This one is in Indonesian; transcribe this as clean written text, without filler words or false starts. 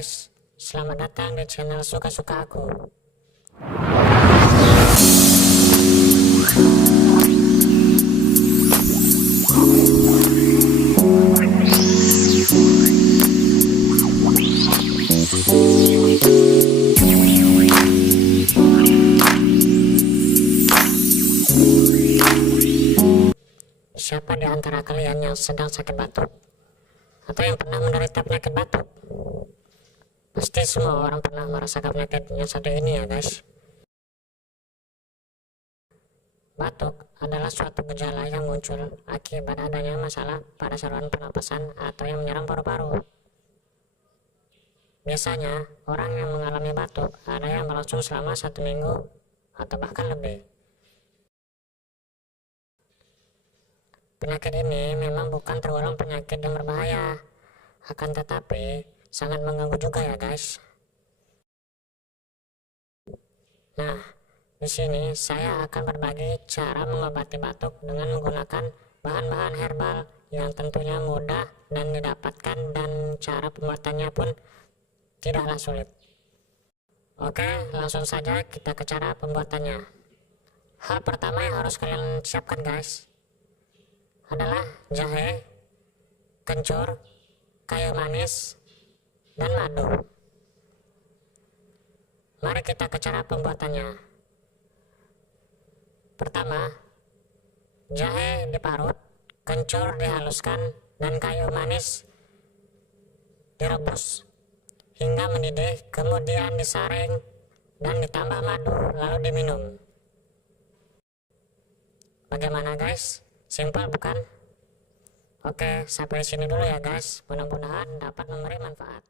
guys, selamat datang di channel Suka-Suka Aku. Siapa di antara kalian yang sedang sakit batuk? Atau yang pernah menderita penyakit batuk? Pasti semua orang pernah merasakan penyakit yang satu ini ya guys. Batuk adalah suatu gejala yang muncul akibat adanya masalah pada saluran pernapasan atau yang menyerang paru-paru. Biasanya orang yang mengalami batuk ada yang berlangsung selama 1 minggu atau bahkan lebih. Penyakit ini memang bukan tergolong penyakit yang berbahaya, akan tetapi sangat mengganggu juga ya guys. Nah, di sini saya akan berbagi cara mengobati batuk dengan menggunakan bahan-bahan herbal yang tentunya mudah dan didapatkan, dan cara pembuatannya pun tidaklah sulit. Oke, langsung saja kita ke cara pembuatannya. Hal pertama yang harus kalian siapkan guys adalah jahe, kencur, kayu manis, dan madu. Mari kita ke cara pembuatannya. Pertama, jahe diparut, kencur dihaluskan, dan kayu manis direbus hingga mendidih, kemudian disaring dan ditambah madu, lalu diminum. Bagaimana guys? Simpel bukan? Oke, sampai sini dulu ya guys. Mudah-mudahan dapat memberi manfaat.